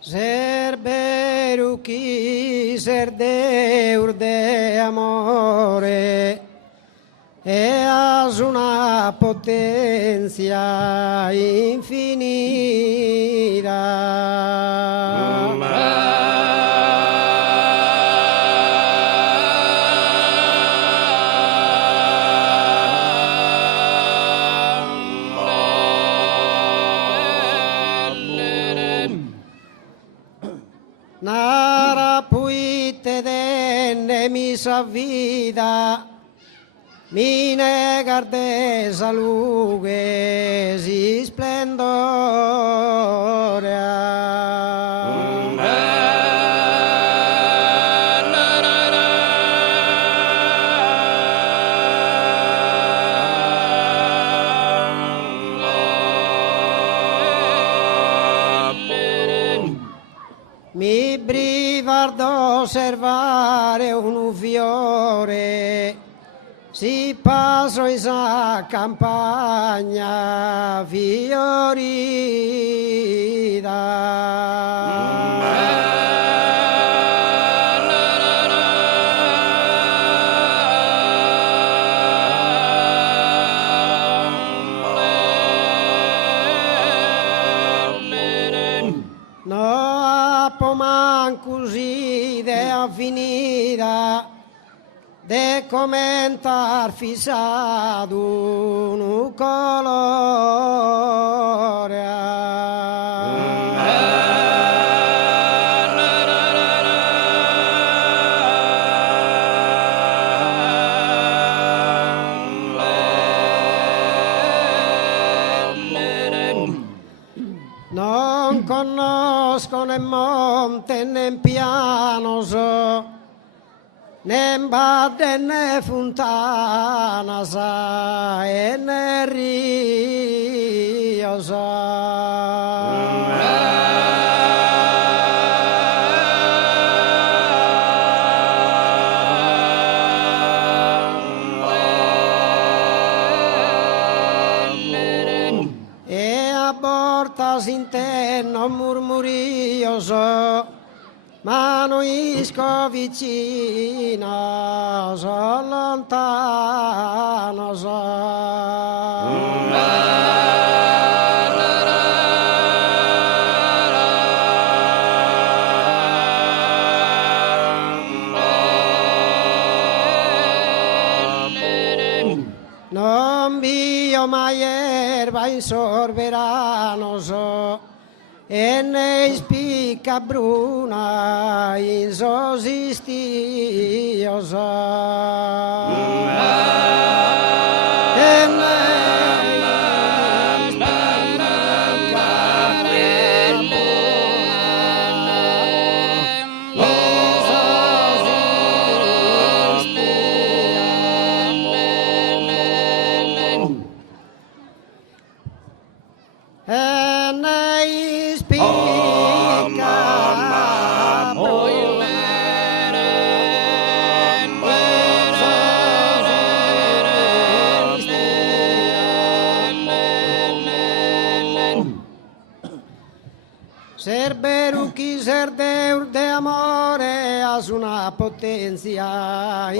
Ser vero chi ser Deur de amore e has una potenza infinita. Nara puite denne misa vida, mi negar de salugues y mi brivardo osservare un fiore, si passo in sa campagna fiorita. Così de avvenida de comentar fisado no colore. Non conosco né monte né pianos, né badde né fontanas e né rios. Portas interno murmurios, ma non isco vicino, lontano. Non vio mai erba in sorberanos e ne spicca bruna in sosistios. Ser vero chi ser Deur de amore has una potenza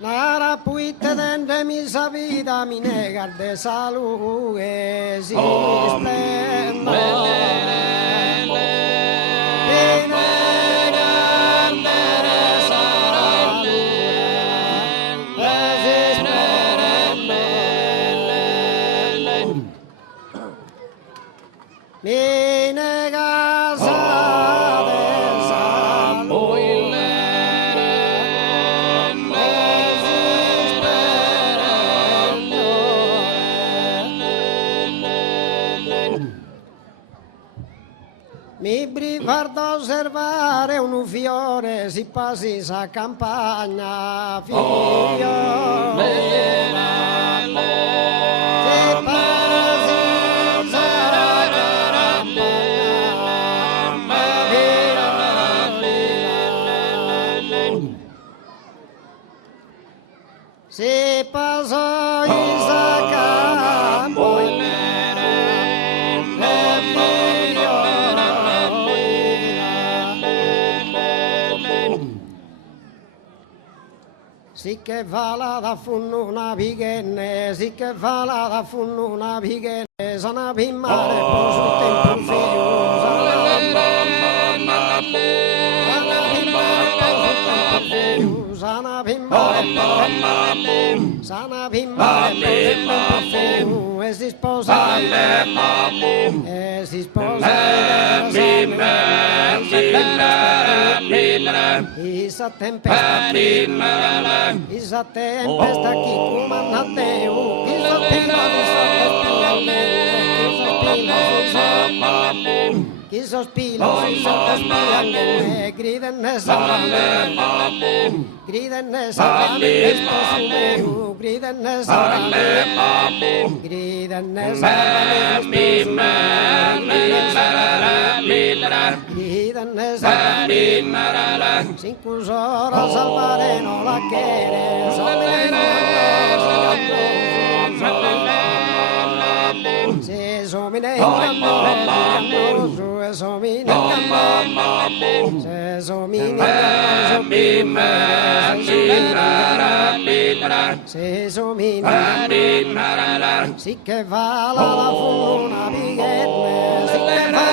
Nara puite dende misa vida mi negar de salud si mi negar Mi brifardo osservare un fiore si passi sa campagna figlio. Si pasó y saca si che fa la da funno una bighenne, si che fa la da funno una bighenne, sana pimmare po' sul tempo figlio, sana pimmare e si sposa e si sposa Isa tempesta chi comandante Isa chi sospira griden cinco horas al mare no la quiere se somine si che va la funa bighenne si che va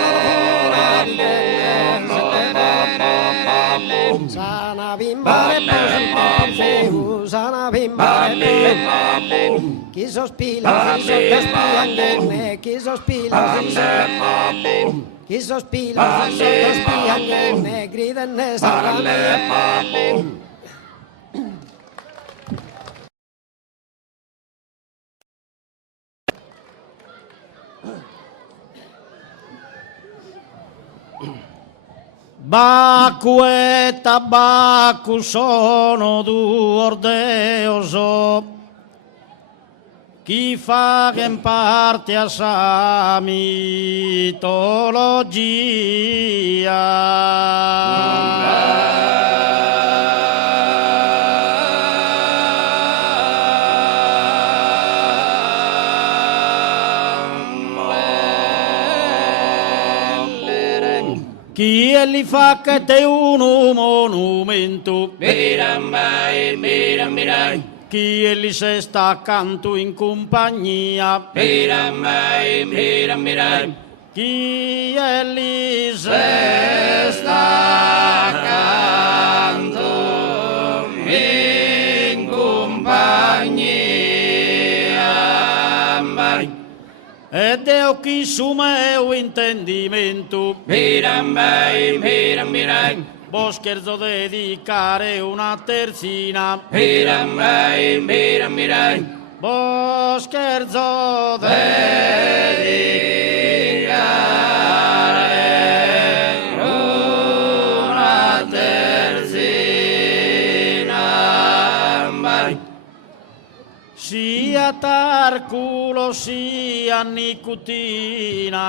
la bighenne sana bimbare sana bimbare chi sospira chi sospira chi sospira griden Bacco e tabacco sono due ordeoso, chi fa che in parte a sa mitologia. Chi li fa che te un monumento, chi li se sta accanto in compagnia, chi li se sta accanto in compagnia. Ed è chi su meu intendimento Bo scherzo dedicare una terzina Bo scherzo dedicare una terzina sia tarculo sia nicotina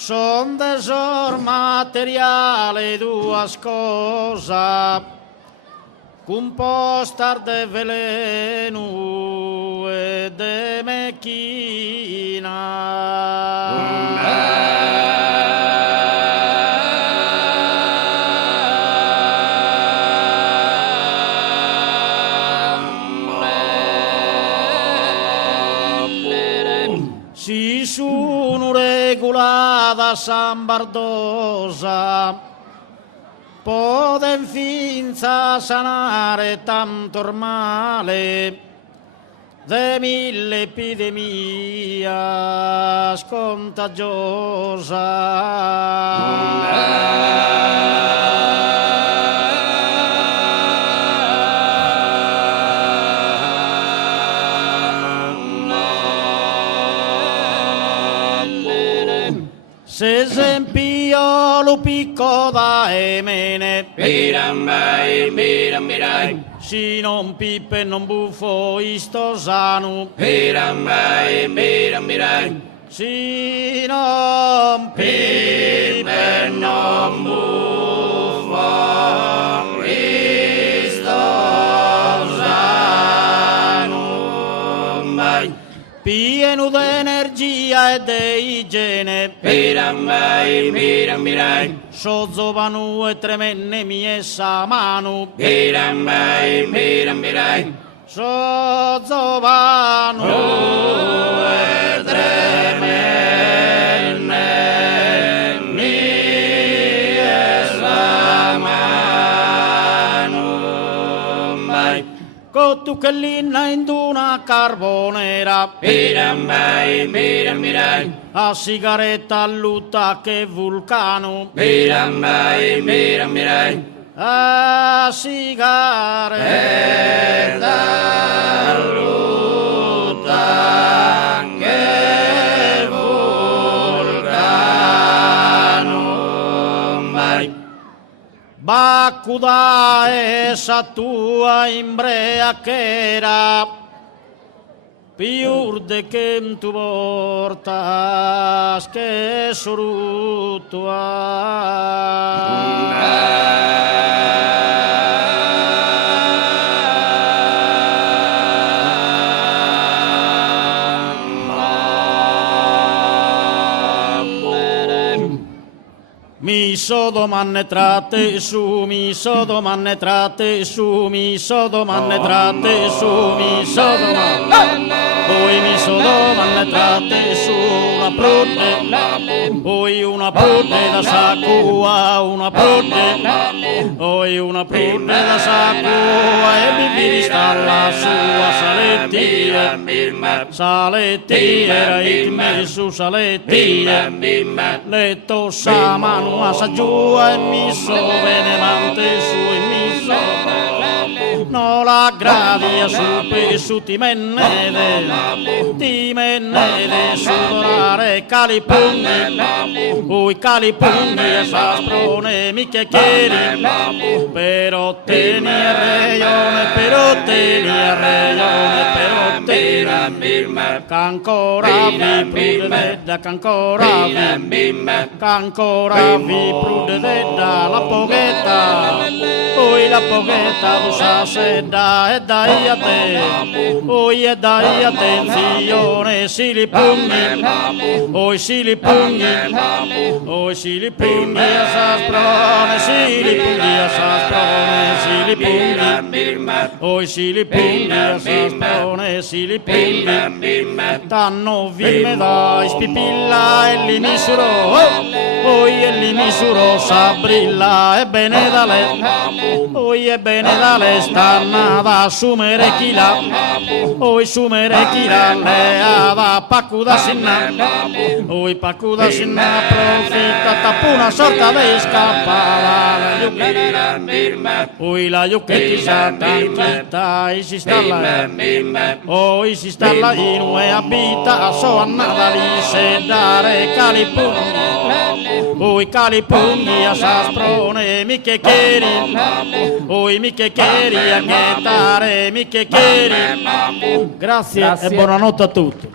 son desor materiale duas cosa compostar de veleno e de mechina. Si sono regolata sambardosa, poden finza sanare tanto male, de mille epidemias contagiosa. Se esempio lo picco da emene, Pirambai, pirambirai. si non pippe non buffo istosanu, Pirambai, pirambirai. si non pippe non buffo istosanu mai. pieno d'energia e di igiene, Pirambai, pirambirai. sozzovanu e tremenne mie samanu, Pirambai, pirambirai. sozzovanu e tremenne mie samanu mai. cottu che l'inna in una carbonera, Pirambai, pirambirai. a sigaretta all'utta che vulcano, Pirambai, pirambirai. a sigaretta All'utta che vulcano mai. Baccuda essa tua imbreachera, piurde che tu portas che Mi so domande tratte su, mi so domande tratte su, mi so domande tratte su, mi so domande. Poi mi so domande tratte su, una prude, poi una prude da sacua, una prude, poi una prude da sacua e mi vista la sua salettia, salettia, e mi su salettia, letto samanu asa giù e mi so venemante su e mi so no la gravia su ti mennede sudorare calipugni ui calipugni e sasprone mi che chiedi per ottenere reione cancora vi prude cancora vi prude la poghetta oi la poghetta tu sa sedda e dai a te oi e dai attenzione si li pugni oi si li pugni a sasprone si li pugni a sasprone si li pugni oi si li pugni a sasprone si li pugni tanno vime da ispipilla e li misuro oi e li misuro sabrilla e bene da le oi e bene da le stanna da assumere chi la oi sumere chi la le da pacuda sinna oi pacuda sinna approfitta tappa una sorta di scappata oi la yucchetti sa tanchetta e si sta là oi si sta là in ue abita a so annata lì se dare calipugni oi calipugni a sasprone mi che chiedi oi mi che chiedi a ghettare mi che chiedi grazie e buonanotte a tutti.